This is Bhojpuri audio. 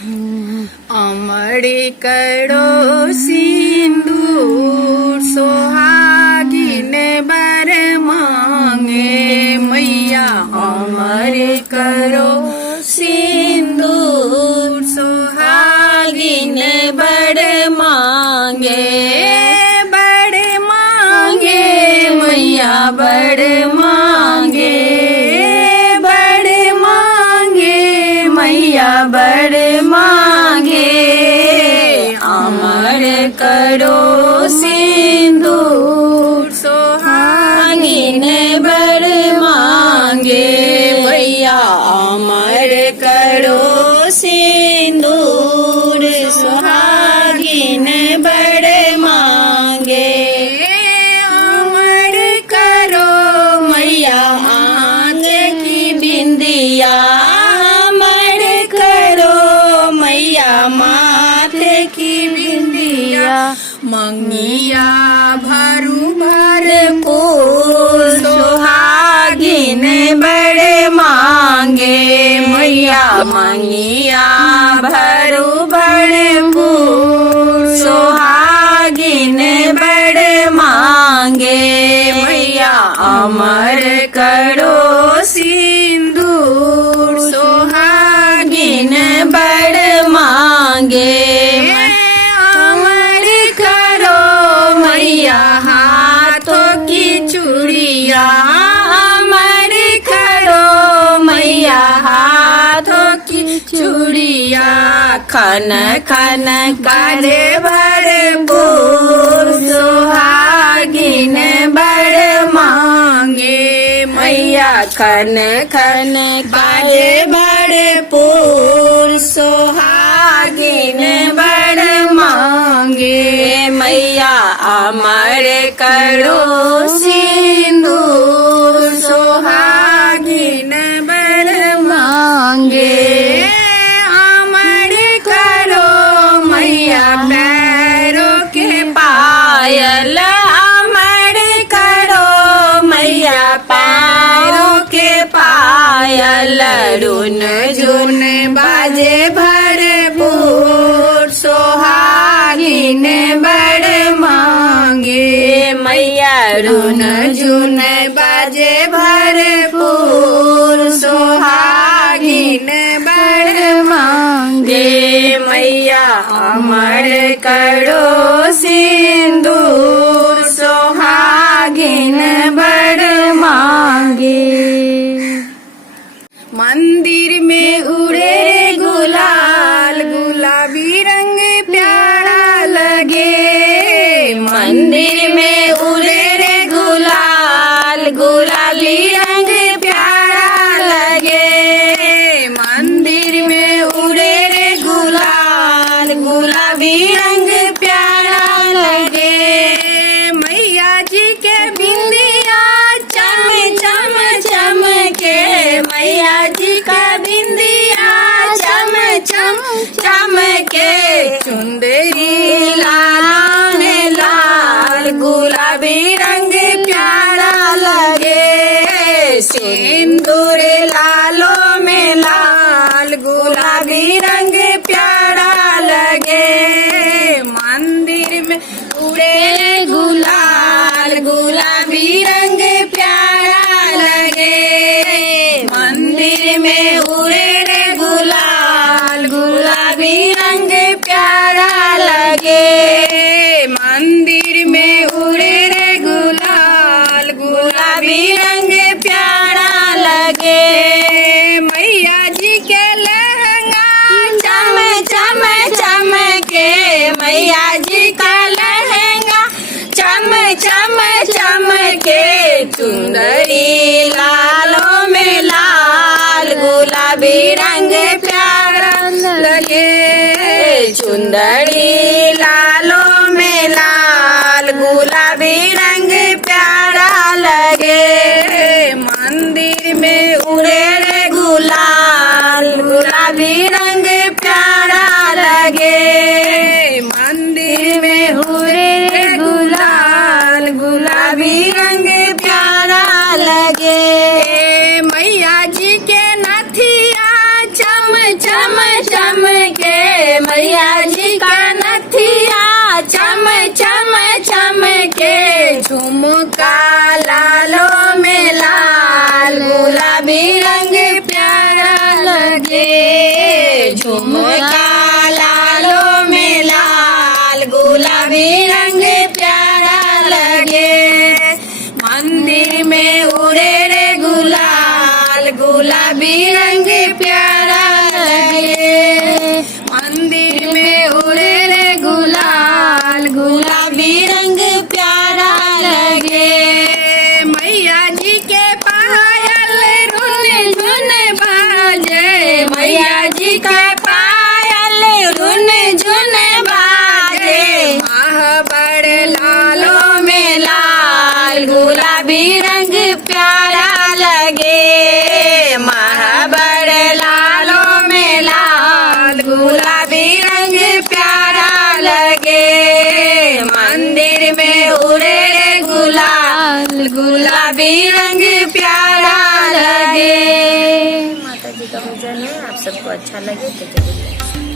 अमरे करो सिंदूर सोहागिन बर मांगे मैया अमरे करो सिंदूर सोहागिन बड़ मांगे मैया बड़ मांगे मैया बड़ मांगे अमर करो सिंदूर सोहागिन बड़ मांगे भैया अमर करो सिंदूर सोहागिन बड़ मांगे अमर करो मैया आंच की बिंदिया माथे की बिंदिया मंगिया भरू भरपूर सोहागिन बड़ मांगे मैया मंगिया भरू भरपूर सोहागिन बड़ मांगे मैया अमर करो सिंदूर सोहागिन बड़ मांगे अमर करो मैया हाथों की चूड़िया अमर करो मैया हाथों की चूड़िया खन खन करे भरपूर सोहागिन बड़ मांगे मैया खन खन बाजे भरपूर सोहागिन बड़ मांगे मैया अमर करो सिंदूर सोहागिन बड़ मांगे अमर करो मैया पैरों के पायल अमर करो मैया पैरों के पायल रुन झुन बाजे भरपूर सोहागिन बड़ मांगे मैया रुन झुन बाजे भरपूर सोहागिन बड़ मांगे मैया अमर करो सिंदूर सोहागिन बड़ मांगे मंदिर में उड़े गुलाल गुलाबी रंग प्यारा लगे मंदिर में उड़े रे गुलाल गुलाबी रंग प्यारा लगे मंदिर में उड़े रे गुलाल गुलाबी रंग प्यारा लगे मैया जी के बिंदिया चम चम चमके मैया जी का बिंदिया चम चम चमके चुंदरी लाल में लाल गुलाबी रंग प्यारा लगे सिंदूर लालों में लाल गुलाबी रंग प्यारा लगे मंदिर में उड़े गुलाल गुलाबी रंग प्यारा लगे मंदिर में उड़े रे गुलाल गुलाबी रंग प्यारा लगे मंदिर में उड़े रे गुलाल गुलाबी रंग प्यारा लगे मैया जी के लहंगा चम चम चमके मैया जी का लहंगा चम चम चमके चुंदरी लालों में लाल गुलाबी रंग प्यारा लगे चुंदरी लालों में लाल गुलाबी रंग प्यारा लगे मंदिर में उड़े रे गुलाल गुलाबी रंग प्यारा लगे मंदिर में उड़े रे गुलाल गुलाबी रंग प्यारा लगे मैया जी के नथिया चम चम चमके रंग प्यारा लगे। मंदिर में उड़े रे गुलाल, गुलाबी रंग प्यारा लगे। मैया जी के पायल रुन झुन बाजे, मैया जी का पायल रुन झुन बाजे। महाबड़ लालों में लाल, गुलाबी रंग प्यारा लगे। महाबड़ लालों में लाल, गुलाबी रंग प्यारा लगे। मंदिर में उड़े रे गुलाल, गुलाबी रंग प्यारा लगे। माता जी का भजन है, आप सबको अच्छा लगे तो जरूर